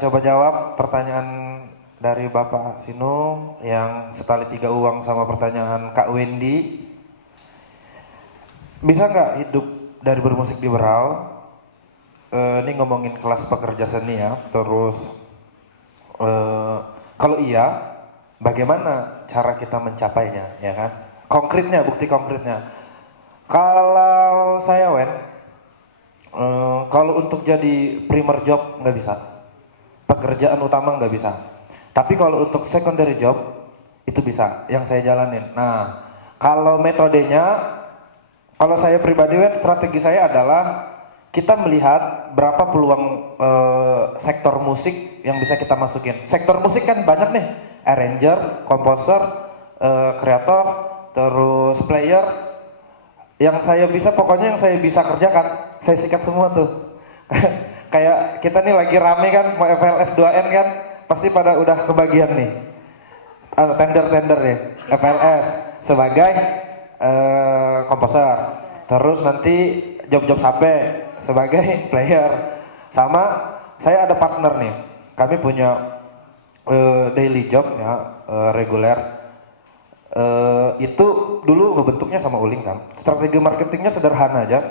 Coba jawab pertanyaan dari Bapak Sinu yang setali tiga uang sama pertanyaan Kak Wendy. Bisa nggak hidup dari bermusik di Berau? Ini ngomongin kelas pekerja seni ya. Terus kalau iya, bagaimana cara kita mencapainya, ya kan? Konkretnya, bukti konkretnya. Kalau saya kalau untuk jadi primer job nggak bisa, pekerjaan utama nggak bisa. Tapi kalau untuk secondary job itu bisa, yang saya jalanin. Nah, kalau metodenya, kalau saya pribadi strategi saya adalah kita melihat berapa peluang sektor musik yang bisa kita masukin. Sektor musik kan banyak nih, arranger, komposer, kreator, terus player. Yang saya bisa, pokoknya yang saya bisa kerjakan, saya sikat semua tuh. Kayak kita nih lagi rame kan, mau FLS 2N kan, pasti pada udah kebagian nih. Tender nih, FLS sebagai komposer. Terus nanti job-job HP sebagai player. Sama saya ada partner nih, kami punya daily job ya, reguler. Itu dulu bentuknya sama Uling kan. Strategi marketingnya sederhana aja.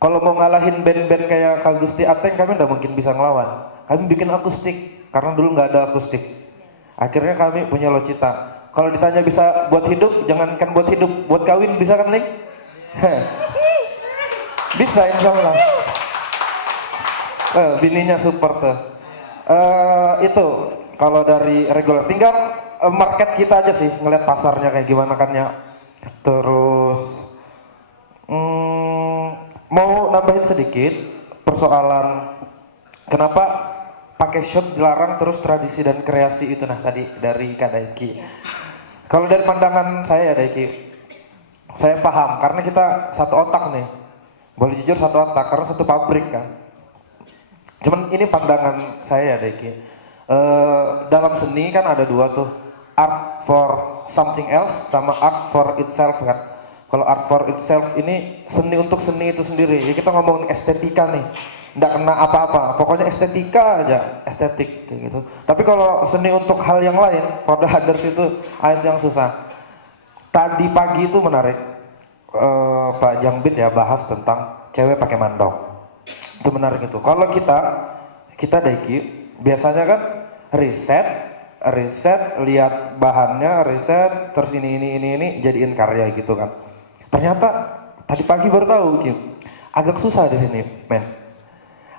Kalau mau ngalahin band-band kayak Kak Gusti Ateng, kami udah mungkin bisa ngelawan. Kami bikin akustik karena dulu nggak ada akustik. Akhirnya kami punya Locita. Kalau ditanya bisa buat hidup, jangankan buat hidup, buat kawin bisa kan, Ling? Bisa insya Allah. Bininya super tuh. Itu kalau dari reguler, tinggal market kita aja sih, ngeliat pasarnya kayak gimana kan ya. Terus mau nambahin sedikit persoalan kenapa pakai shot dilarang, terus tradisi dan kreasi itu, nah tadi dari Kak Daiki. Kalau dari pandangan saya ya Daiki, saya paham karena kita satu otak nih, boleh jujur satu otak karena satu pabrik kan. Cuman ini pandangan saya ya Daiki. Dalam seni kan ada dua tuh, art for something else sama art for itself kan. Kalau art for itself ini seni untuk seni itu sendiri. Ya kita ngomongin estetika nih, nggak kena apa-apa. Pokoknya estetika aja, estetik kayak gitu. Tapi kalau seni untuk hal yang lain, for the others itu ayat yang susah. Tadi pagi itu menarik, Pak Jambit ya bahas tentang cewek pakai mandok. Itu menarik itu. Kalau kita Daiki biasanya kan riset, lihat bahannya, riset, terus ini jadiin karya gitu kan. Ternyata tadi pagi baru tahu, Kim, agak susah di sini, men.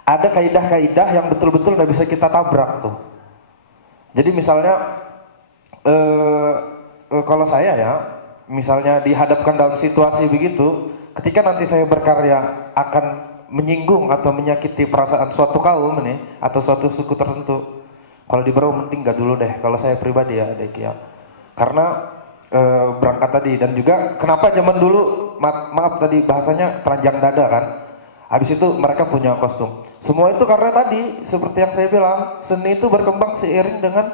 Ada kaidah-kaidah yang betul-betul nggak bisa kita tabrak tuh. Jadi misalnya, kalau saya ya, misalnya dihadapkan dalam situasi begitu, ketika nanti saya berkarya akan menyinggung atau menyakiti perasaan suatu kaum nih, atau suatu suku tertentu, kalau di Berau mending nggak dulu deh. Kalau saya pribadi ya, Deki ya, karena berangkat tadi, dan juga kenapa zaman dulu maaf tadi bahasanya telanjang dada kan, habis itu mereka punya kostum, semua itu karena tadi seperti yang saya bilang, seni itu berkembang seiring dengan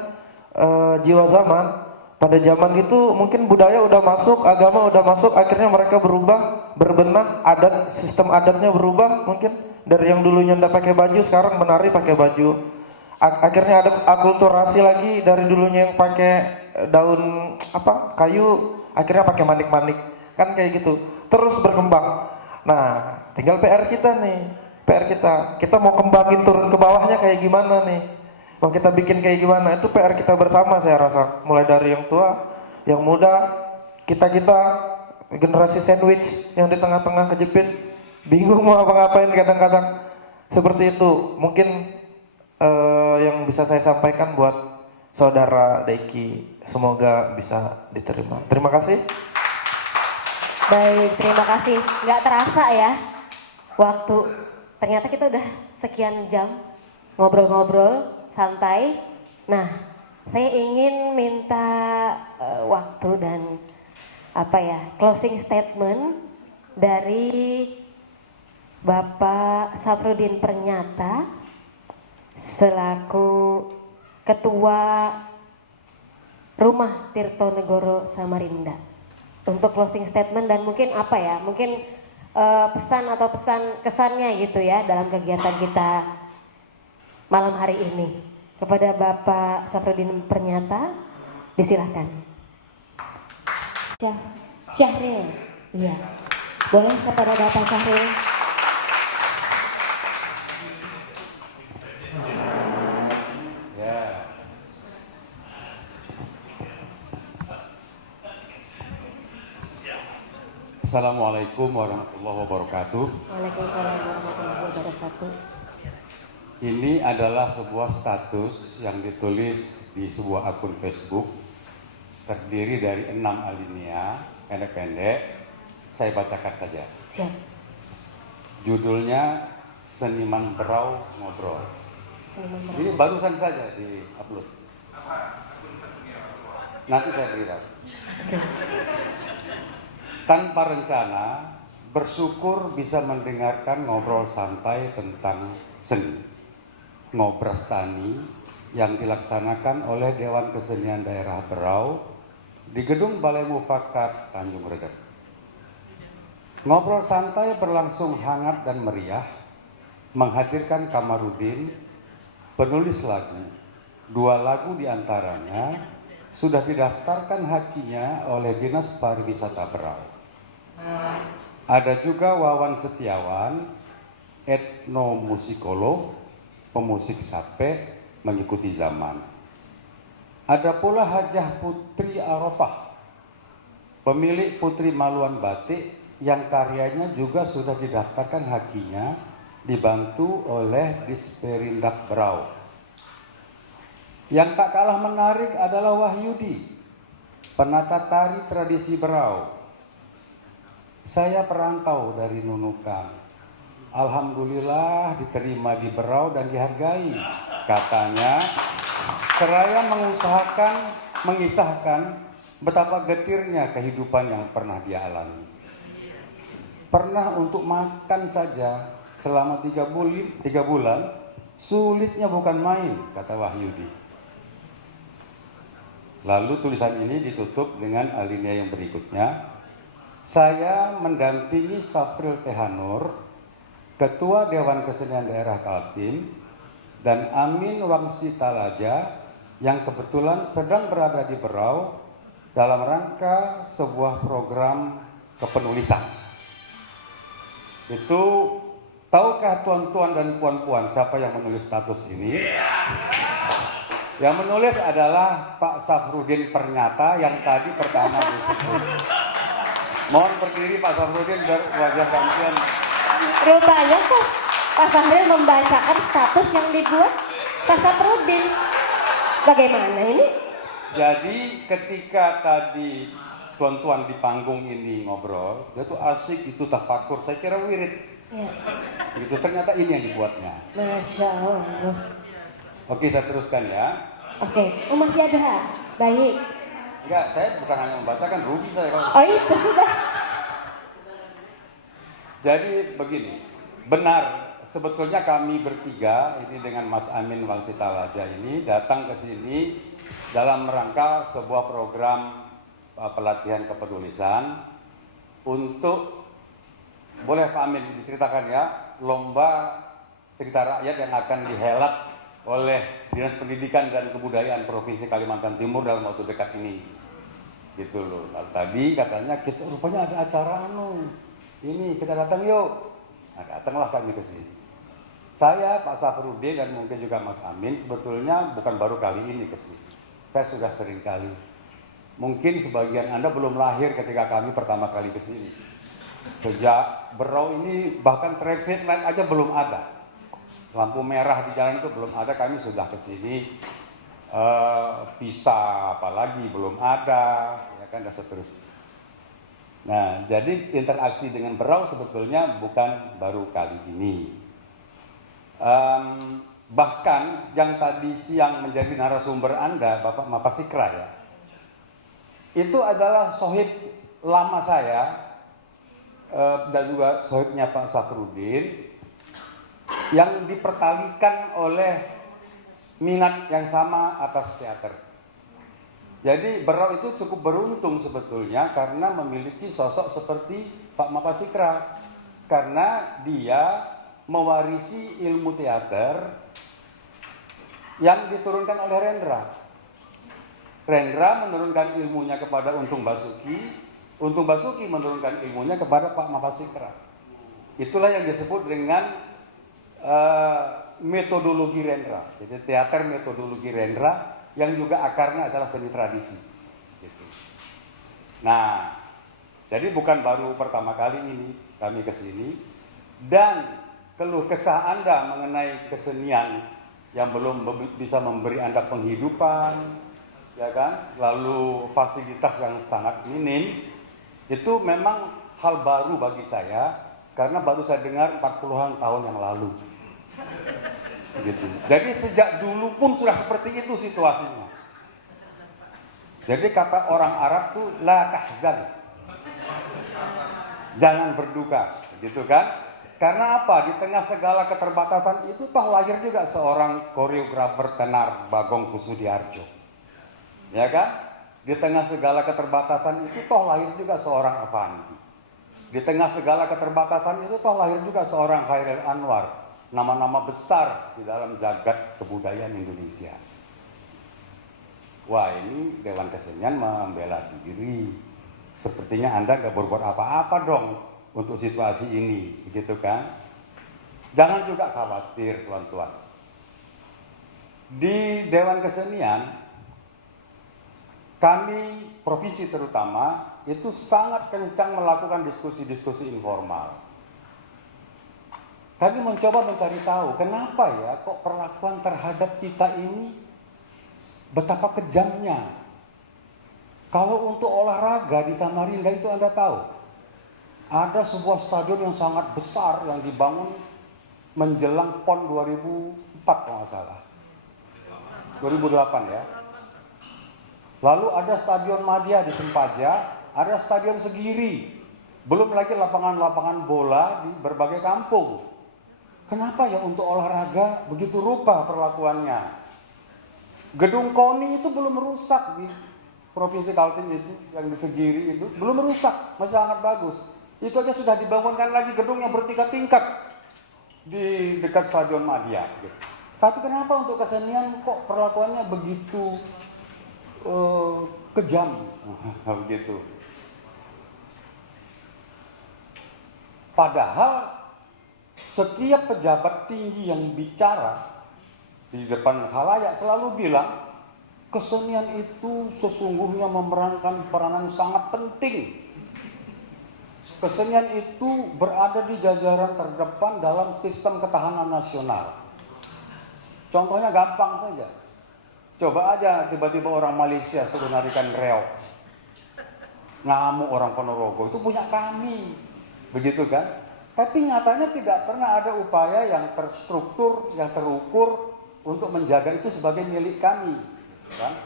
jiwa zaman. Pada zaman itu mungkin budaya udah masuk, agama udah masuk, akhirnya mereka berubah, berbenah, sistem adatnya berubah, mungkin dari yang dulunya ndak pakai baju sekarang menari pakai baju. Akhirnya ada akulturasi lagi, dari dulunya yang pakai daun kayu, akhirnya pakai manik-manik kan kayak gitu, terus berkembang. Nah tinggal PR kita nih, kita mau kembangin turun ke bawahnya kayak gimana nih, mau kita bikin kayak gimana, itu PR kita bersama saya rasa, mulai dari yang tua, yang muda, kita generasi sandwich yang di tengah-tengah kejepit, bingung mau apa-ngapain kadang-kadang seperti itu. Mungkin yang bisa saya sampaikan buat saudara Daiki, semoga bisa diterima. Terima kasih. Baik, terima kasih. Nggak terasa ya waktu, ternyata kita udah sekian jam ngobrol-ngobrol santai. Nah, saya ingin minta waktu dan closing statement dari Bapak Safrudin Pernyata selaku Ketua Rumah Tirtonegoro Samarinda, untuk closing statement dan mungkin pesan atau pesan kesannya gitu ya dalam kegiatan kita malam hari ini. Kepada Bapak Safrudin Pernyata, disilahkan. Syahril, iya. Boleh kepada Bapak Syahril. Assalamualaikum warahmatullahi wabarakatuh. Waalaikumsalam warahmatullahi wabarakatuh. Ini adalah sebuah status yang ditulis di sebuah akun Facebook, terdiri dari 6 alinea pendek-pendek. Saya bacakan saja. Siap. Judulnya Seniman Berau Ngobrol. Ini barusan saja di-upload. Nanti saya beritahu. Tanpa rencana, bersyukur bisa mendengarkan ngobrol santai tentang seni, ngobras tani yang dilaksanakan oleh Dewan Kesenian Daerah Berau di Gedung Balai Mufakat Tanjung Redep. Ngobrol santai berlangsung hangat dan meriah, menghadirkan Kamarudin, penulis lagu. 2 lagu diantaranya sudah didaftarkan hakinya oleh Dinas Pariwisata Berau. Ada juga Wawan Setiawan, etnomusikolog, pemusik sape mengikuti zaman. Ada pula Hajah Putri Arafah, pemilik Putri Maluan Batik yang karyanya juga sudah didaftarkan hakinya, dibantu oleh Disperindak Berau. Yang tak kalah menarik adalah Wahyudi, penata tari tradisi Berau. Saya perantau dari Nunukan. Alhamdulillah diterima di Berau dan dihargai. Katanya, seraya mengisahkan betapa getirnya kehidupan yang pernah dia alami. Pernah untuk makan saja selama 3 bulan, sulitnya bukan main, kata Wahyudi. Lalu tulisan ini ditutup dengan alinea yang berikutnya. Saya mendampingi Safril Tehanur, Ketua Dewan Kesenian Daerah Kaltim, dan Amin Wangsi Talaja yang kebetulan sedang berada di Berau dalam rangka sebuah program kepenulisan. Itu, tahukah tuan-tuan dan puan-puan siapa yang menulis status ini? Yang menulis adalah Pak Safrudin Pernyata yang tadi pertama disebut. Mohon berdiri Pak Safrudin biar wajah gantian. Rupanya Pak Syahril membacakan status yang dibuat Pak Safrudin. Bagaimana ini? Jadi ketika tadi tuan-tuan di panggung ini ngobrol, dia tuh asik, itu tafakur, saya kira wirid. Ya. Itu ternyata ini yang dibuatnya. Masya Allah. Oke, saya teruskan ya. Oke, masih ada. Baik. Enggak, saya bukan hanya membacakan, rugi saya kalau. Oh itu sudah. Jadi begini, benar sebetulnya kami bertiga ini dengan Mas Amin Wangsi Talaja ini datang ke sini dalam rangka sebuah program pelatihan kepenulisan untuk, boleh Pak Amin diceritakan ya, lomba cerita rakyat yang akan dihelat oleh Dinas Pendidikan dan Kebudayaan Provinsi Kalimantan Timur dalam waktu dekat ini. Gitu loh. Lalu tadi katanya kita rupanya ada acara ini kita datang yuk. Nah, datanglah kami ke sini. Saya, Pak Safrudin dan mungkin juga Mas Amin sebetulnya bukan baru kali ini ke sini. Saya sudah sering kali. Mungkin sebagian Anda belum lahir ketika kami pertama kali ke sini. Sejak Berau ini bahkan traffic light aja belum ada. Lampu merah di jalan itu belum ada, kami sudah ke sini. Pisah apalagi belum ada, ya kan, dan seterusnya. Nah, jadi interaksi dengan Berau sebetulnya bukan baru kali ini. Bahkan yang tadi siang menjadi narasumber Anda, Bapak Mapasikra ya, itu adalah sohib lama saya dan juga sohibnya Pak Safrudin yang dipertalikan oleh minat yang sama atas teater. Jadi Berau itu cukup beruntung sebetulnya karena memiliki sosok seperti Pak Mapasikra, karena dia mewarisi ilmu teater yang diturunkan oleh Rendra. Rendra menurunkan ilmunya kepada Untung Basuki, Untung Basuki menurunkan ilmunya kepada Pak Mahasikra. Itulah yang disebut dengan metodologi Rendra. Jadi teater metodologi Rendra yang juga akarnya adalah seni tradisi. Gitu. Nah, jadi bukan baru pertama kali ini kami ke sini, dan keluh kesah Anda mengenai kesenian yang belum bisa memberi Anda penghidupan, ya kan? Lalu fasilitas yang sangat minim, itu memang hal baru bagi saya karena baru saya dengar 40-an tahun yang lalu. Gitu. Jadi sejak dulu pun sudah seperti itu situasinya. Jadi kata orang Arab tuh la tahzan, jangan berduka, gitu kan? Karena apa? Di tengah segala keterbatasan itu toh lahir juga seorang koreografer tenar Bagong Kusudiarjo, ya kan? Di tengah segala keterbatasan itu toh lahir juga seorang Avandi. Di tengah segala keterbatasan itu toh lahir juga seorang Khairil Anwar. Nama-nama besar di dalam jagat kebudayaan Indonesia. Wah, ini Dewan Kesenian membela diri. Sepertinya Anda gak berbuat apa-apa dong untuk situasi ini, begitu kan? Jangan juga khawatir, tuan-tuan. Di Dewan Kesenian, kami, provinsi terutama, itu sangat kencang melakukan diskusi-diskusi informal. Kami mencoba mencari tahu kenapa ya kok perlakuan terhadap kita ini betapa kejamnya. Kalau untuk olahraga di Samarinda itu Anda tahu, ada sebuah stadion yang sangat besar yang dibangun menjelang PON 2004 kalau nggak salah. 2008 ya. Lalu ada stadion Madia di Sempaja, ada stadion Segiri. Belum lagi lapangan-lapangan bola di berbagai kampung. Kenapa ya untuk olahraga begitu rupa perlakuannya? Gedung KONI itu belum rusak di Provinsi Kaltim itu, yang di Segiri itu belum rusak, masih sangat bagus. Itu aja sudah dibangunkan lagi gedung yang bertingkat-tingkat di dekat Stadion Madia. Gitu. Tapi kenapa untuk kesenian kok perlakuannya begitu kejam, begitu? Padahal setiap pejabat tinggi yang bicara di depan khalayak selalu bilang kesenian itu sesungguhnya memerankan peranan sangat penting. Kesenian itu berada di jajaran terdepan dalam sistem ketahanan nasional. Contohnya gampang saja. Coba aja tiba-tiba orang Malaysia suruh narikan reog. Ngamuk orang Ponorogo, itu punya kami. Begitu kan? Tapi nyatanya tidak pernah ada upaya yang terstruktur, yang terukur untuk menjaga itu sebagai milik kami. Kan?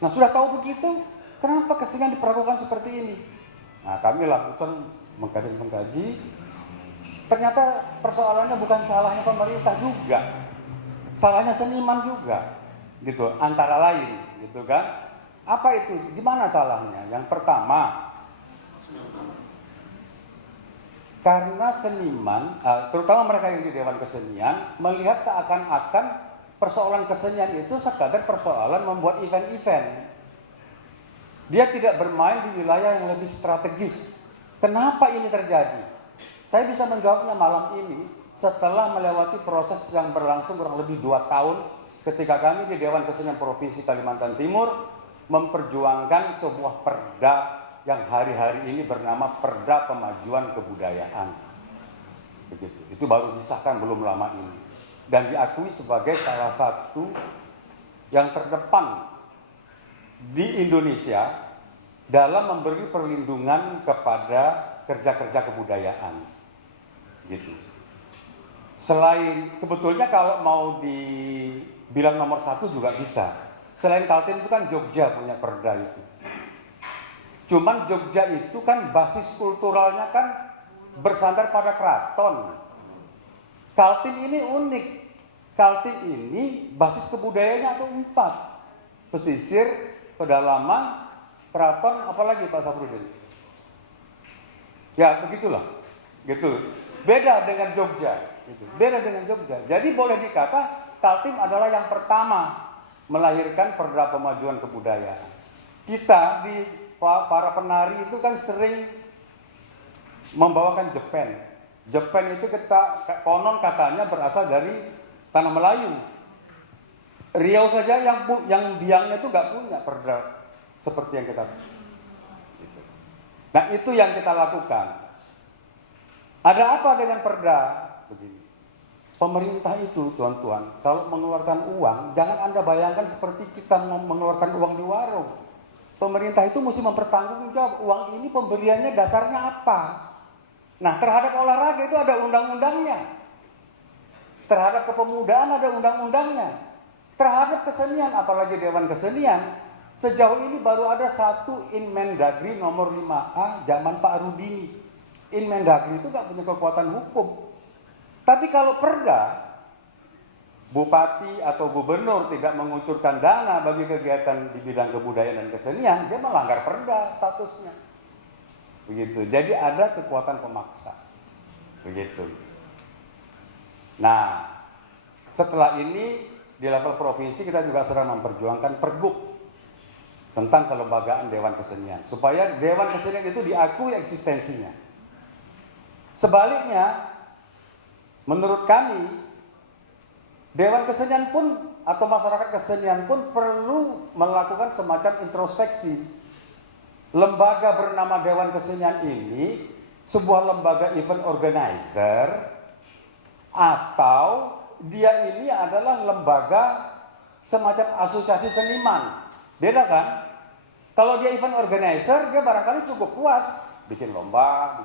Nah sudah tahu begitu, kenapa kesenian diperlakukan seperti ini? Nah kami lakukan mengkaji, ternyata persoalannya bukan salahnya pemerintah juga, salahnya seniman juga, gitu. Antara lain, gitu kan? Apa itu? Gimana salahnya? Yang pertama, karena seniman, terutama mereka yang di Dewan Kesenian, melihat seakan-akan persoalan kesenian itu sekadar persoalan membuat event-event. Dia tidak bermain di wilayah yang lebih strategis. Kenapa ini terjadi? Saya bisa menjawabnya malam ini setelah melewati proses yang berlangsung kurang lebih 2 tahun ketika kami di Dewan Kesenian Provinsi Kalimantan Timur memperjuangkan sebuah perda yang hari-hari ini bernama Perda Pemajuan Kebudayaan. Begitu. Itu baru disahkan belum lama ini. Dan diakui sebagai salah satu yang terdepan di Indonesia dalam memberi perlindungan kepada kerja-kerja kebudayaan. Gitu. Selain, sebetulnya kalau mau dibilang nomor 1 juga bisa. Selain Kaltim itu kan Jogja punya perda itu. Cuman Jogja itu kan basis kulturalnya kan bersandar pada keraton. Kaltim ini unik. Kaltim ini basis kebudayaannya ada 4. Pesisir, pedalaman, keraton, apalagi Pak Safruddin? Ya begitulah. Gitu. Beda dengan Jogja. Gitu. Beda dengan Jogja. Jadi boleh dikata Kaltim adalah yang pertama melahirkan Perda Pemajuan Kebudayaan. Kita di para penari itu kan sering membawakan jepen. Jepen itu kita konon katanya berasal dari tanah Melayu. Riau saja yang biangnya itu nggak punya perda seperti yang kita. Nah itu yang kita lakukan. Ada apa dengan perda? Begini. Pemerintah itu, tuan-tuan, kalau mengeluarkan uang, jangan Anda bayangkan seperti kita mengeluarkan uang di warung. Pemerintah itu mesti mempertanggungjawab uang ini pemberiannya dasarnya apa. Nah, terhadap olahraga itu ada undang-undangnya. Terhadap kepemudaan ada undang-undangnya. Terhadap kesenian, apalagi Dewan Kesenian, sejauh ini baru ada satu Inmendagri nomor 5A zaman Pak Rudini. Inmendagri itu nggak punya kekuatan hukum. Tapi kalau perda, bupati atau gubernur tidak mengucurkan dana bagi kegiatan di bidang kebudayaan dan kesenian, dia melanggar perda statusnya. Begitu. Jadi ada kekuatan pemaksa. Begitu. Nah, setelah ini di level provinsi kita juga sedang memperjuangkan pergub tentang kelembagaan Dewan Kesenian supaya Dewan Kesenian itu diakui eksistensinya. Sebaliknya, menurut kami, Dewan Kesenian pun atau masyarakat kesenian pun perlu melakukan semacam introspeksi. Lembaga bernama Dewan Kesenian ini sebuah lembaga event organizer atau dia ini adalah lembaga semacam asosiasi seniman. Beda kan? Kalau dia event organizer, dia barangkali cukup puas bikin lomba.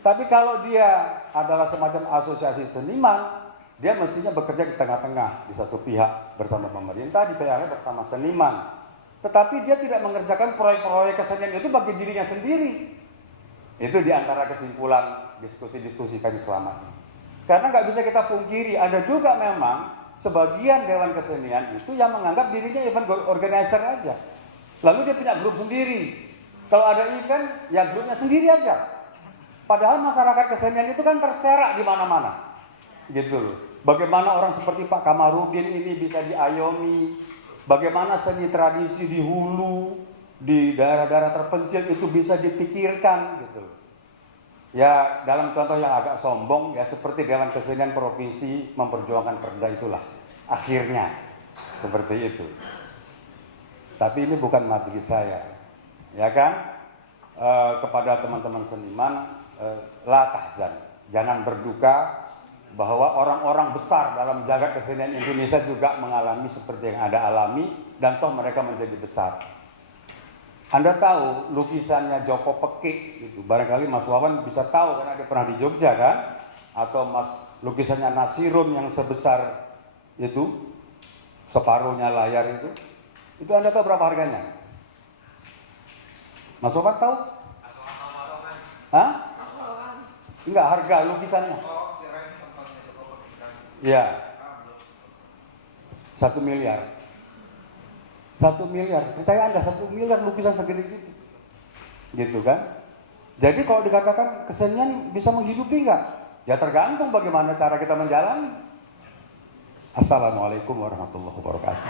Tapi kalau dia adalah semacam asosiasi seniman, dia mestinya bekerja di tengah-tengah, di satu pihak bersama pemerintah, di pihak lain bersama seniman. Tetapi dia tidak mengerjakan proyek-proyek kesenian itu bagi dirinya sendiri. Itu di antara kesimpulan diskusi-diskusi kami selama ini. Karena nggak bisa kita pungkiri, ada juga memang sebagian Dewan Kesenian itu yang menganggap dirinya event organizer aja. Lalu dia punya grup sendiri. Kalau ada event, ya grupnya sendiri aja. Padahal masyarakat kesenian itu kan terserak di mana-mana. Gitu loh. Bagaimana orang seperti Pak Kamarudin ini bisa diayomi. Bagaimana seni tradisi di hulu, di daerah-daerah terpencil itu bisa dipikirkan gitu loh. Ya dalam contoh yang agak sombong, ya seperti Dewan Kesenian Provinsi memperjuangkan perda itulah. Akhirnya, seperti itu. Tapi ini bukan majelis saya. Ya kan? Kepada teman-teman seniman, la tahzan, jangan berduka bahwa orang-orang besar dalam jagat kesenian Indonesia juga mengalami seperti yang Anda alami dan toh mereka menjadi besar. Anda tahu lukisannya Joko Pekik itu, barangkali Mas Wawan bisa tahu karena dia pernah di Jogja kan, atau lukisannya Nasirun yang sebesar itu, separuhnya layar itu Anda tahu berapa harganya? Mas Wawan tahu? Hah? Enggak, harga lukisannya. Ya, 1 miliar. 1 miliar. Percaya Anda 1 miliar lukisan segede gitu. Gitu kan? Jadi kalau dikatakan kesenian bisa menghidupi nggak? Ya tergantung bagaimana cara kita menjalani. Assalamualaikum warahmatullahi wabarakatuh.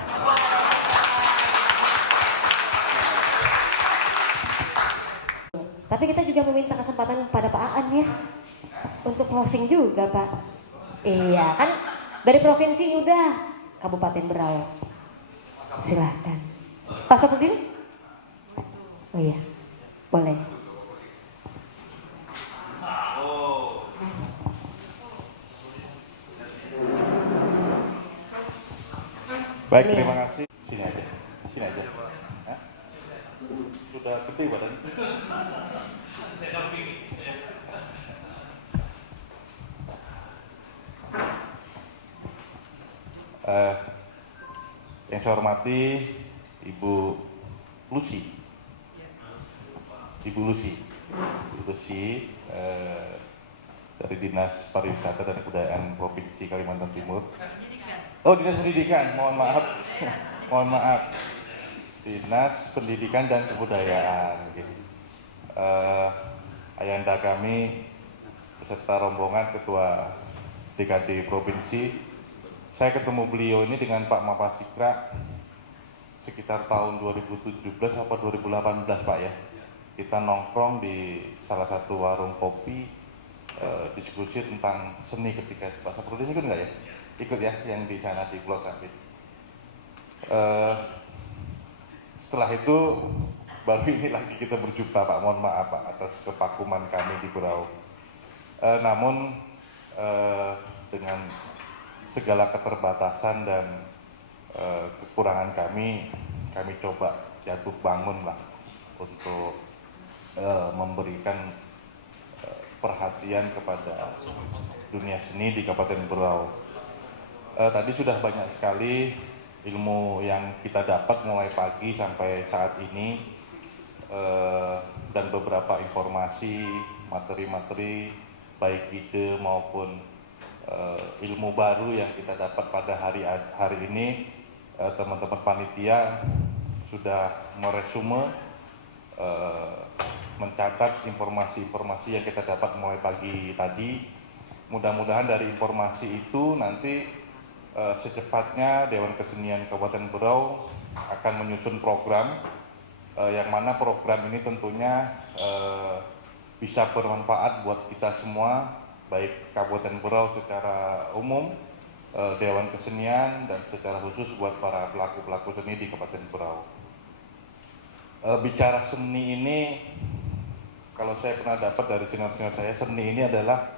Tapi kita juga meminta kesempatan kepada Pak Aan ya untuk closing juga Pak. Iya kan dari provinsi udah, Kabupaten Berau. Silahkan. Pak Sapudin? Oh iya, boleh. Baik, terima kasih. Sini aja. Hah? Sudah gede badan. Yang saya hormati Ibu Lucy, dari Dinas Pariwisata dan Kebudayaan Provinsi Kalimantan Timur. Oh, Dinas Pendidikan, mohon maaf. Dinas Pendidikan dan Kebudayaan. Ayahanda kami beserta rombongan Ketua DKD Provinsi saya ketemu beliau ini dengan Pak Mapasikra sekitar tahun 2017 atau 2018 Pak ya. Kita nongkrong di salah satu warung kopi, diskusi tentang seni ketika itu. Pak Saprudin ikut nggak ya? Ikut ya, yang di sana di Pulau Sambit. Setelah itu baru ini lagi kita berjumpa Pak. Mohon maaf Pak atas kepakuman kami di Berau. Namun dengan segala keterbatasan dan kekurangan kami coba jatuh bangun lah untuk memberikan perhatian kepada dunia seni di Kabupaten Berau. Tadi sudah banyak sekali ilmu yang kita dapat mulai pagi sampai saat ini, dan beberapa informasi, materi-materi baik ide maupun ilmu baru yang kita dapat pada hari ini. Teman-teman panitia sudah meresume, mencatat informasi-informasi yang kita dapat mulai pagi tadi. Mudah-mudahan dari informasi itu nanti secepatnya Dewan Kesenian Kabupaten Berau akan menyusun program, yang mana program ini tentunya bisa bermanfaat buat kita semua, baik Kabupaten Berau secara umum, Dewan Kesenian, dan secara khusus buat para pelaku-pelaku seni di Kabupaten Berau. Bicara seni ini, kalau saya pernah dapat dari senior-senior saya, seni ini adalah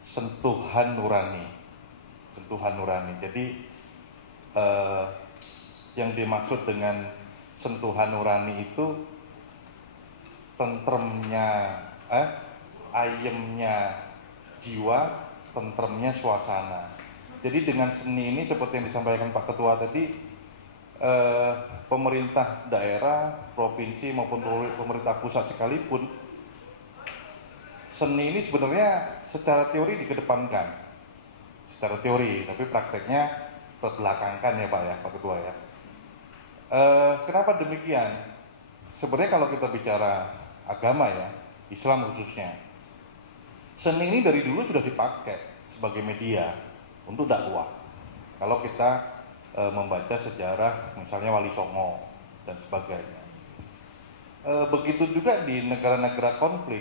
sentuhan nurani. Sentuhan nurani. Jadi yang dimaksud dengan sentuhan nurani itu tentremnya, ayemnya jiwa, tentremnya suasana. Jadi dengan seni ini seperti yang disampaikan Pak Ketua tadi, pemerintah daerah, provinsi maupun pemerintah pusat sekalipun, seni ini sebenarnya secara teori dikedepankan, secara teori, tapi prakteknya terbelakangkan ya Pak ya, Pak Ketua ya. Kenapa demikian? Sebenarnya kalau kita bicara agama ya, Islam khususnya, seni ini dari dulu sudah dipakai sebagai media untuk dakwah. Kalau kita membaca sejarah misalnya Wali Songo dan sebagainya. Begitu juga di negara-negara konflik.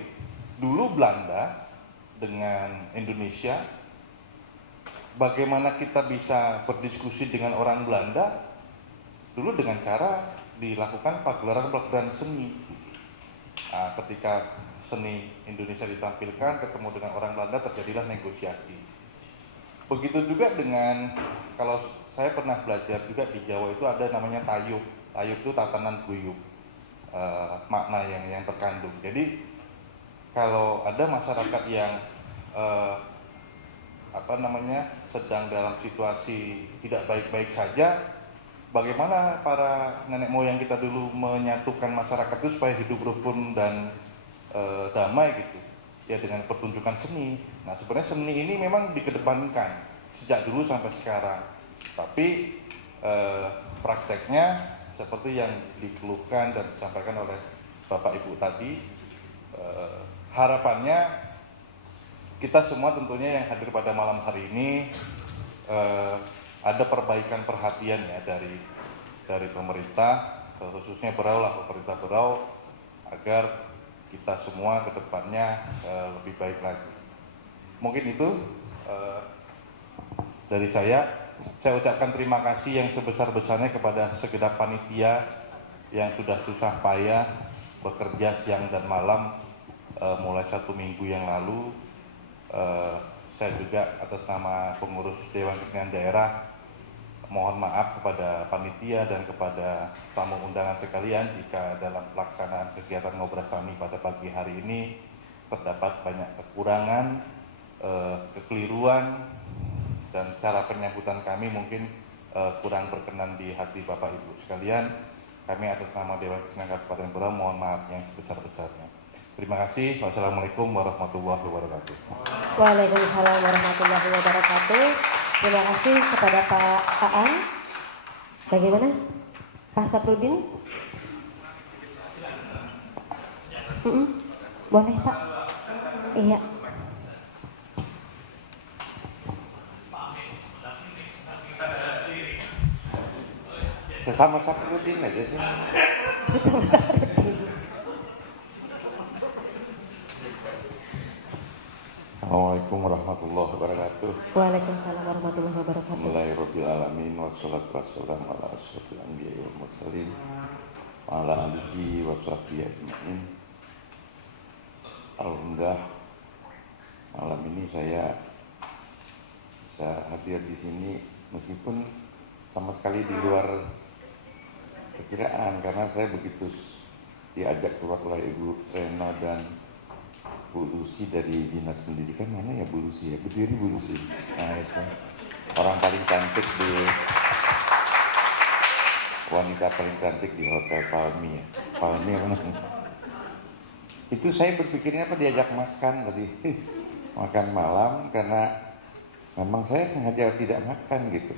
Dulu Belanda dengan Indonesia, bagaimana kita bisa berdiskusi dengan orang Belanda? Dulu dengan cara dilakukan pagelaran-pagelaran seni. Nah, ketika seni Indonesia ditampilkan, ketemu dengan orang Belanda, terjadilah negosiasi. Begitu juga dengan, kalau saya pernah belajar juga di Jawa itu ada namanya tayub. Tayub itu tatanan guyub, makna yang terkandung. Jadi kalau ada masyarakat yang sedang dalam situasi tidak baik-baik saja, bagaimana para nenek moyang kita dulu menyatukan masyarakat itu supaya hidup rukun dan damai gitu ya, dengan pertunjukan seni. Nah sebenarnya seni ini memang dikedepankan sejak dulu sampai sekarang, tapi prakteknya seperti yang dikeluhkan dan disampaikan oleh Bapak Ibu tadi, harapannya kita semua tentunya yang hadir pada malam hari ini ada perbaikan perhatian ya dari pemerintah, khususnya Berau lah, pemerintah Berau, agar kita semua ke depannya lebih baik lagi. Mungkin itu dari saya ucapkan terima kasih yang sebesar-besarnya kepada segenap panitia yang sudah susah payah bekerja siang dan malam mulai 1 minggu yang lalu. Saya juga atas nama pengurus Dewan Kesenian Daerah mohon maaf kepada panitia dan kepada tamu undangan sekalian jika dalam pelaksanaan kegiatan Ngobras kami pada pagi hari ini terdapat banyak kekurangan, kekeliruan, dan cara penyambutan kami mungkin kurang berkenan di hati Bapak Ibu sekalian. Kami atas nama Dewan Kesenian Kabupaten Berau mohon maaf yang sebesar-besarnya. Terima kasih. Wassalamualaikum warahmatullahi wabarakatuh. Waalaikumsalam warahmatullahi wabarakatuh. Terima kasih kepada Pak Aan. Bagaimana? Pak Saprudin? Boleh Pak? Iya. Sesama Saprudin aja sih. Bersama Saprudin. Assalamualaikum warahmatullahi wabarakatuh. Waalaikumsalam warahmatullahi wabarakatuh. Bismillahirrahmanirrahim. Wassalatu wassalamu ala asyrofil anbiya'i wal mursalin wa ala alihi wa sahbihi ajma'in. Alhamdulillah malam ini saya bisa hadir di sini meskipun sama sekali di luar perkiraan, karena saya begitu diajak keluar oleh Ibu Rena dan Bu Lucy dari Dinas Pendidikan. Mana ya Bu Lucy ya? Berdiri Bu Lucy. Nah itu orang paling cantik di wanita paling cantik di Hotel Palmi ya. Palmi mana? Itu saya berpikirnya apa diajak makan tadi. Makan malam karena memang saya sengaja tidak makan gitu.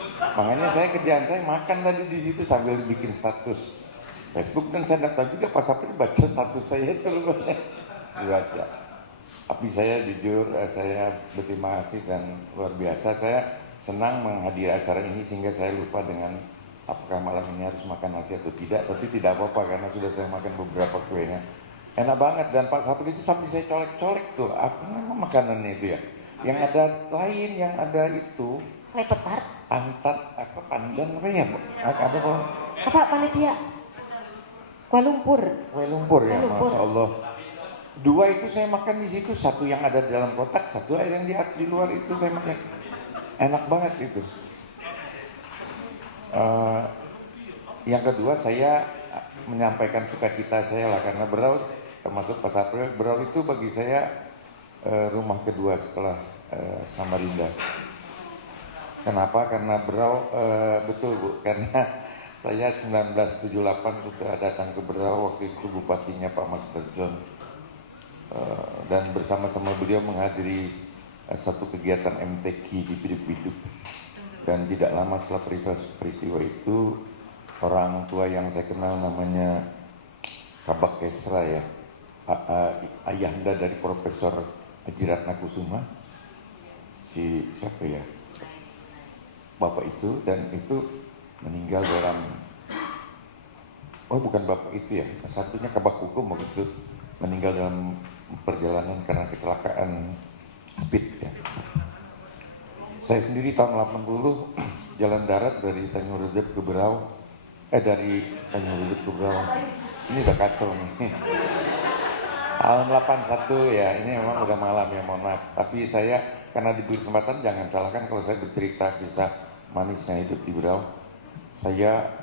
Makanya saya kerjaan saya makan tadi di situ sambil bikin status Facebook, dan saya daftar juga pas April baca status saya itu baca. Tapi saya jujur, saya berterima kasih dan luar biasa. Saya senang menghadiri acara ini sehingga saya lupa dengan apakah malam ini harus makan nasi atau tidak. Tapi tidak apa-apa karena sudah saya makan beberapa kuenya. Enak banget, dan Pak Sapri itu sampai saya colek-colek tuh apa nama makanannya itu ya. Yang ada lain, yang ada itu Lepetar. antat apa pandan apa ya? Ada kok. Apa panitia? Kuala Lumpur. Kue lumpur ya, Kue lumpur. Masya Allah. Dua itu saya makan di situ, satu yang ada di dalam kotak, satu yang di luar itu saya makan. Enak banget itu. Yang kedua saya menyampaikan sukacita saya lah, karena Berau termasuk Pak April, Berau itu bagi saya rumah kedua setelah Samarinda. Kenapa? Karena Berau betul Bu, karena saya 1978 sudah datang ke Berau, waktu itu bupatinya Pak Master John, dan bersama-sama beliau menghadiri satu kegiatan MTQ di Biduk-Biduk. Dan tidak lama setelah peristiwa itu, orang tua yang saya kenal namanya Kabak Kesra ya, ayahanda dari Profesor Haji Ratna Kusuma, si siapa ya, bapak itu, dan itu meninggal dalam, oh bukan bapak itu ya, satunya Kabak Hukum waktu itu meninggal dalam perjalanan karena kecelakaan speed ya. Saya sendiri tahun 80 jalan darat dari Tanjung Redep ke Berau, dari Tanjung Redep ke Berau, ini udah kacau nih. Tahun 81 ya, ini memang udah malam ya, mohon maaf. Tapi saya karena diberi kesempatan, jangan salahkan kalau saya bercerita kisah manisnya hidup di Berau. Saya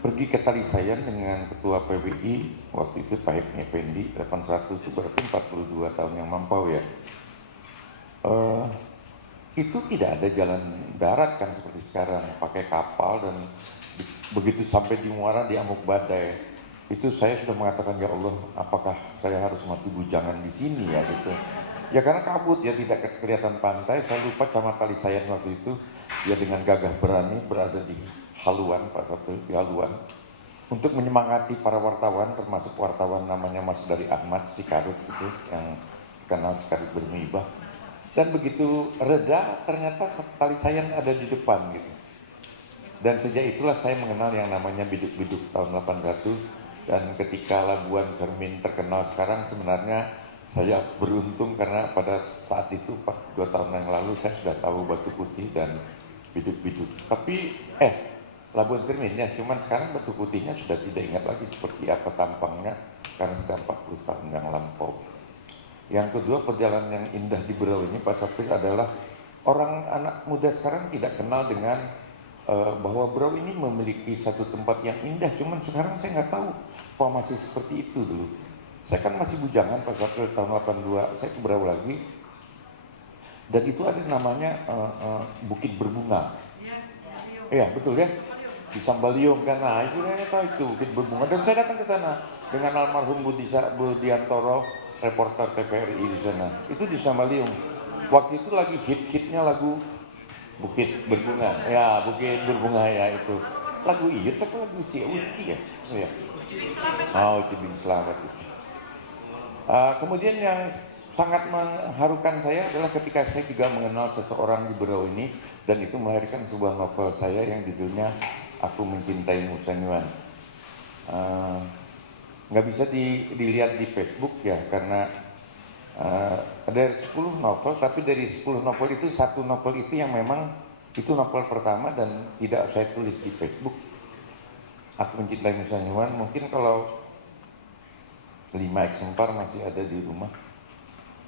pergi ke Talisayan dengan ketua PBI waktu itu Pak Hipni Effendi, 81 itu berarti 42 tahun yang lampau ya. Itu tidak ada jalan darat kan seperti sekarang, pakai kapal, dan begitu sampai di Muara di Amuk Badai itu saya sudah mengatakan, ya Allah, apakah saya harus mati bujangan di sini ya gitu. Ya karena kabut ya, tidak kelihatan pantai. Saya lupa Camat Talisayan waktu itu, dia dengan gagah berani berada di haluan, Pak Satu di haluan, untuk menyemangati para wartawan, termasuk wartawan namanya Mas Dari Ahmad Sikarut itu, yang kenal Sikarut bermibah. Dan begitu reda, ternyata Talisayan ada di depan gitu. Dan sejak itulah saya mengenal yang namanya Biduk-Biduk tahun 81. Dan ketika Labuan Cermin terkenal sekarang, sebenarnya saya beruntung karena pada saat itu 2 tahun yang lalu saya sudah tahu Batu Putih dan Biduk-Biduk. Tapi Labuan Cermin ya, cuman sekarang Batu Putihnya sudah tidak ingat lagi seperti apa tampangnya karena sudah 40 tahun yang lampau. Yang kedua, perjalanan yang indah di Berau ini Pak Sapir adalah orang anak muda sekarang tidak kenal dengan bahwa Berau ini memiliki satu tempat yang indah, cuman sekarang saya nggak tahu apa masih seperti itu dulu. Saya kan masih bujangan pas April tahun 82, saya ke Berau lagi, dan itu ada namanya Bukit Berbunga. Iya betul ya, di Sambaliung kan. Nah itu saya tahu itu Bukit Berbunga, dan saya datang ke sana dengan almarhum Budiantoro, reporter TVRI di sana. Itu di Sambaliung. Waktu itu lagi hit-hitnya lagu Bukit Berbunga. Ya Bukit Berbunga ya itu. Lagu iya tapi lagu Uci ya. Oh Cibing Selamat itu. Kemudian yang sangat mengharukan saya adalah ketika saya juga mengenal seseorang di Berau ini, dan itu melahirkan sebuah novel saya yang judulnya Aku Mencintai Musa Nyuan. Nggak bisa dilihat di Facebook ya, karena ada 10 novel, tapi dari 10 novel itu satu novel itu yang memang itu novel pertama dan tidak saya tulis di Facebook. Aku Mencintai Musa Nyuan, mungkin kalau 5 eksemplar masih ada di rumah.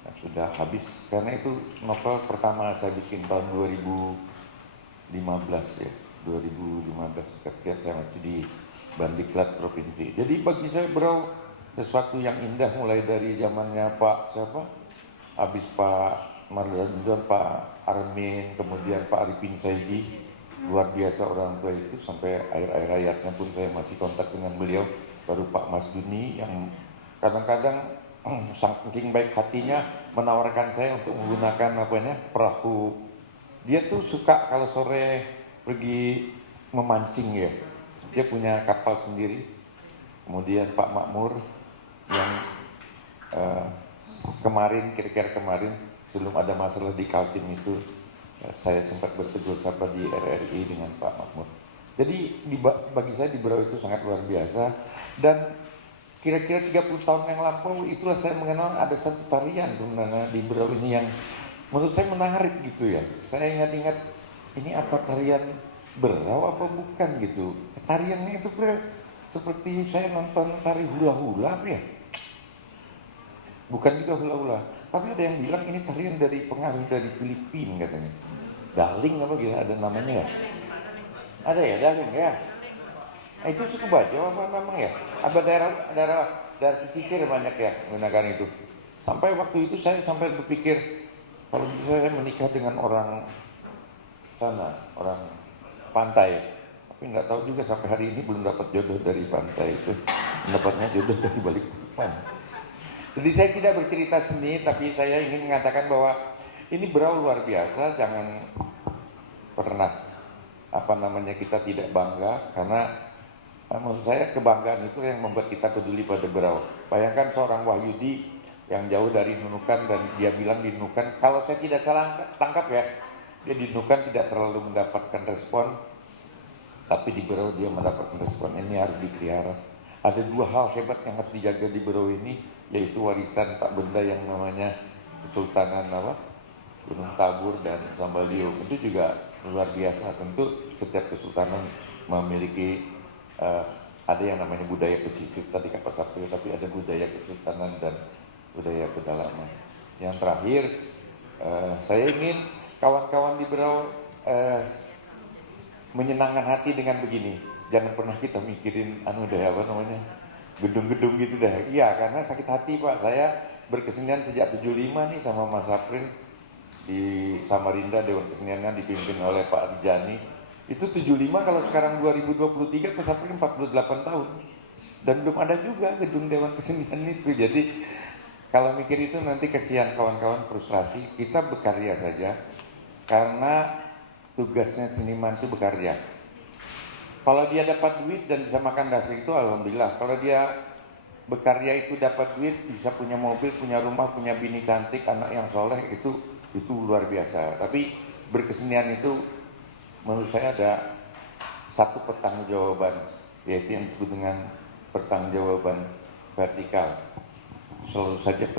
Nah, sudah habis karena itu novel pertama saya bikin tahun 2015 ya, 2015 ketika saya masih di Bandiklat Provinsi. Jadi bagi saya Berau sesuatu yang indah, mulai dari zamannya Pak siapa, habis Pak Mardhani, Pak Armin, kemudian Pak Arifin Saidi, luar biasa orang tua itu, sampai akhir-akhir hayatnya pun saya masih kontak dengan beliau. Baru Pak Mas Duni yang kadang-kadang saking baik hatinya menawarkan saya untuk menggunakan perahu. Dia tuh suka kalau sore pergi memancing ya. Dia punya kapal sendiri. Kemudian Pak Makmur yang kira-kira kemarin sebelum ada masalah di Kaltim itu, saya sempat bertegur sapa di RRI dengan Pak Makmur. Jadi bagi saya di Berau itu sangat luar biasa. Dan kira-kira 30 tahun yang lampau itulah saya mengenal ada satu tarian sebenarnya di Berau ini yang menurut saya menarik gitu ya. Saya ingat-ingat, ini apa tarian Berau apa bukan gitu. Tariannya itu seperti saya nonton tari hula-hula apa ya. Bukan juga hula-hula, tapi ada yang bilang ini tarian dari pengaruh dari Filipina katanya. Daling apa gitu ada namanya ya. Ada ya daling ya. Itu suku Bajo apa memang ya? Ada daerah pesisir banyak ya menggunakan itu. Sampai waktu itu saya sampai berpikir kalau saya menikah dengan orang sana, orang pantai. Tapi nggak tahu juga sampai hari ini belum dapat jodoh dari pantai itu. Dapatnya jodoh dari Balikpapan. Jadi saya tidak bercerita seni, tapi saya ingin mengatakan bahwa ini Berau luar biasa. Jangan pernah kita tidak bangga, karena menurut saya kebanggaan itu yang membuat kita peduli pada Berau. Bayangkan seorang Wahyudi yang jauh dari Nunukan dan dia bilang di Nunukan, kalau saya tidak salah tangkap ya, dia di Nunukan tidak terlalu mendapatkan respon, tapi di Berau dia mendapatkan respon. Ini harus dipelihara. Ada 2 hal hebat yang harus dijaga di Berau ini, yaitu warisan Pak Benda yang namanya Kesultanan Gunung Tabur dan Sambalio. Itu juga luar biasa. Tentu setiap kesultanan memiliki ada yang namanya budaya pesisir tadi Kak Pasapil, tapi ada budaya kesultanan dan budaya pedalaman. Yang terakhir, saya ingin kawan-kawan di Berau menyenangkan hati dengan begini. Jangan pernah kita mikirin gedung-gedung gitu dah. Iya, karena sakit hati Pak. Saya berkesenian sejak 75 nih sama Mas Saprin di Samarinda, Dewan Keseniannya dipimpin oleh Pak Rijani. Itu 75, kalau sekarang 2023 Pak Saprin 48 tahun. Dan belum ada juga gedung Dewan Kesenian itu. Jadi kalau mikir itu nanti kesian kawan-kawan, frustrasi. Kita berkarya saja, karena tugasnya seniman itu berkarya. Kalau dia dapat duit dan bisa makan nasi itu alhamdulillah. Kalau dia berkarya itu dapat duit, bisa punya mobil, punya rumah, punya bini cantik, anak yang soleh, itu luar biasa. Tapi berkesenian itu menurut saya ada satu pertanggungjawaban, yaitu yang disebut dengan pertanggungjawaban vertikal. Selalu saja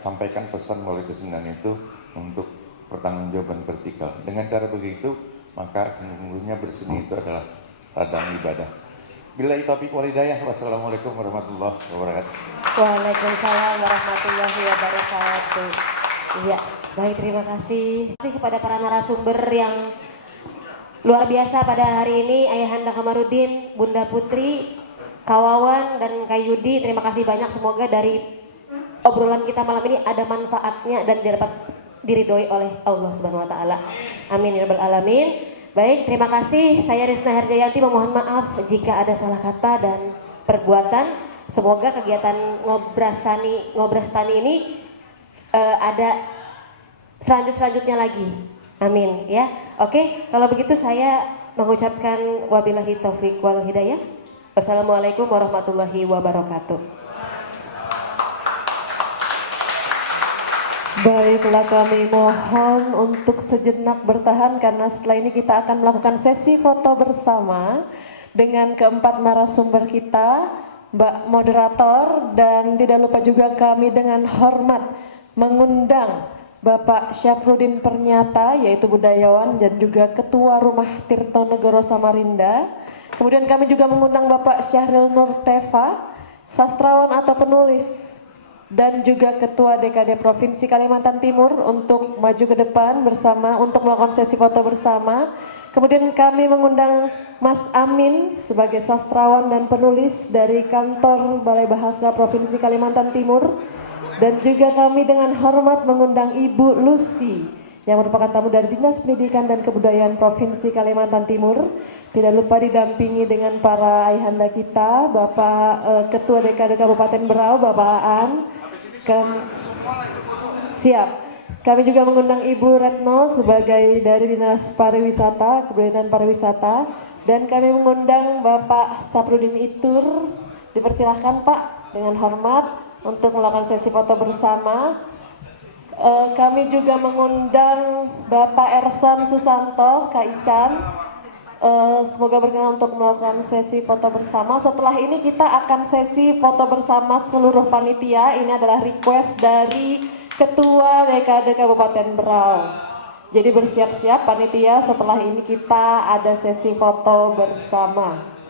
sampaikan pesan melalui kesenian itu untuk pertanggungjawaban vertikal. Dengan cara begitu, maka sesungguhnya berseni itu adalah ladang ibadah. Billahi taufiq wal hidayah. Wassalamualaikum warahmatullahi wabarakatuh. Waalaikumsalam warahmatullahi wabarakatuh. Iya, baik, terima kasih kepada para narasumber yang luar biasa pada hari ini. Ayahanda Kamarudin, Bunda Putri, Kawawan, dan Kak Yudi, terima kasih banyak. Semoga dari obrolan kita malam ini ada manfaatnya dan dapat diridhoi oleh Allah Subhanahu wa taala. Amin ya rabbal alamin. Baik, terima kasih. Saya Risna Herjayanti memohon maaf jika ada salah kata dan perbuatan. Semoga kegiatan Ngobras Tani ini ada selanjutnya lagi. Amin ya. Oke, kalau begitu saya mengucapkan wabillahi taufik wal hidayah. Wassalamualaikum warahmatullahi wabarakatuh. Baiklah, kami mohon untuk sejenak bertahan karena setelah ini kita akan melakukan sesi foto bersama dengan keempat narasumber kita, Mbak Moderator, dan tidak lupa juga kami dengan hormat mengundang Bapak Syafruddin Pernyata, yaitu budayawan dan juga Ketua Rumah Tirtonegoro Samarinda. Kemudian kami juga mengundang Bapak Syahril Nurteva, sastrawan atau penulis dan juga Ketua DKD Provinsi Kalimantan Timur untuk maju ke depan bersama untuk melakukan sesi foto bersama. Kemudian kami mengundang Mas Amin sebagai sastrawan dan penulis dari Kantor Balai Bahasa Provinsi Kalimantan Timur, dan juga kami dengan hormat mengundang Ibu Lucy yang merupakan tamu dari Dinas Pendidikan dan Kebudayaan Provinsi Kalimantan Timur. Tidak lupa didampingi dengan para ayahanda kita, Bapak Ketua DKD Kabupaten Berau, Bapak Aan. Siap. Kami juga mengundang Ibu Retno sebagai dari Dinas Pariwisata, Kebudayaan dan Pariwisata, dan kami mengundang Bapak Saprudin Itur. Dipersilahkan Pak dengan hormat untuk melakukan sesi foto bersama. Kami juga mengundang Bapak Erson Susanto, Kak Ican. Semoga berkenan untuk melakukan sesi foto bersama. Setelah ini kita akan sesi foto bersama seluruh panitia. Ini adalah request dari Ketua DKD Kabupaten Berau. Jadi bersiap-siap panitia, setelah ini kita ada sesi foto bersama.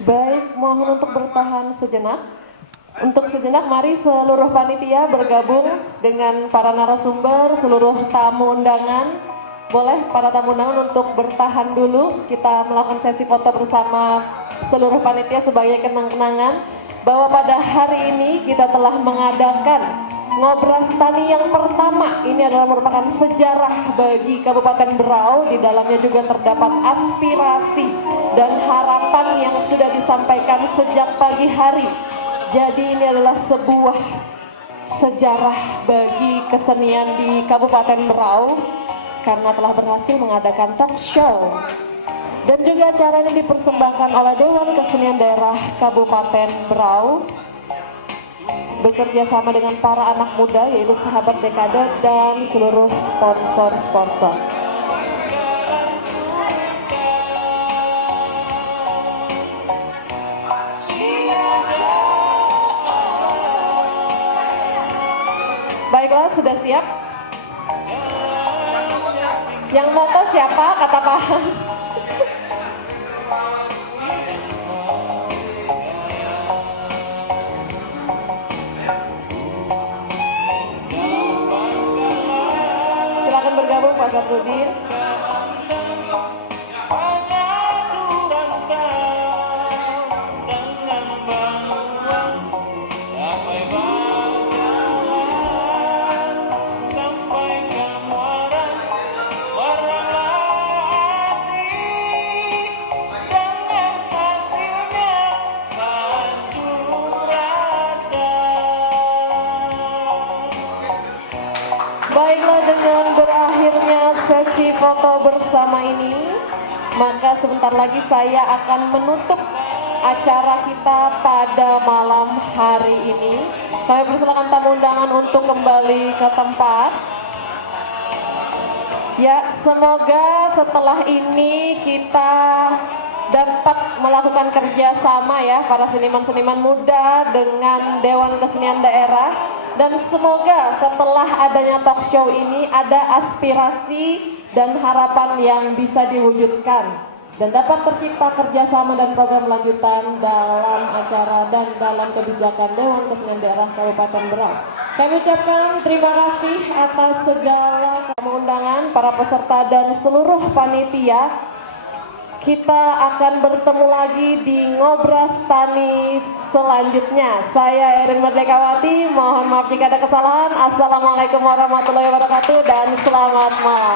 Baik, mohon untuk bertahan sejenak. Untuk sejenak, mari seluruh panitia bergabung dengan para narasumber, seluruh tamu undangan. Boleh para tamu undangan untuk bertahan dulu. Kita melakukan sesi foto bersama seluruh panitia sebagai kenang-kenangan bahwa pada hari ini kita telah mengadakan Ngobras Tani yang pertama. Ini adalah merupakan sejarah bagi Kabupaten Berau. Di dalamnya juga terdapat aspirasi dan harapan yang sudah disampaikan sejak pagi hari. Jadi ini adalah sebuah sejarah bagi kesenian di Kabupaten Berau karena telah berhasil mengadakan talk show. Dan juga acara ini dipersembahkan oleh Dewan Kesenian Daerah Kabupaten Berau bekerja sama dengan para anak muda, yaitu sahabat dekade dan seluruh sponsor-sponsor. Baiklah, sudah siap? Yang moto siapa? Kata Pak. Silakan bergabung Pak Saprudin. Baiklah, dengan berakhirnya sesi foto bersama ini, maka sebentar lagi saya akan menutup acara kita pada malam hari ini. Kami persilakan tamu undangan untuk kembali ke tempat. Ya, semoga setelah ini kita dapat melakukan kerjasama ya, para seniman-seniman muda dengan Dewan Kesenian Daerah. Dan semoga setelah adanya talk show ini ada aspirasi dan harapan yang bisa diwujudkan dan dapat tercipta kerjasama dan program lanjutan dalam acara dan dalam kebijakan Dewan Kesenian Daerah Kabupaten Berau. Kami ucapkan terima kasih atas segala tamu undangan, para peserta dan seluruh panitia. Kita akan bertemu lagi di Ngobras Tani selanjutnya. Saya Erin Merdekawati, mohon maaf jika ada kesalahan. Assalamualaikum warahmatullahi wabarakatuh dan selamat malam.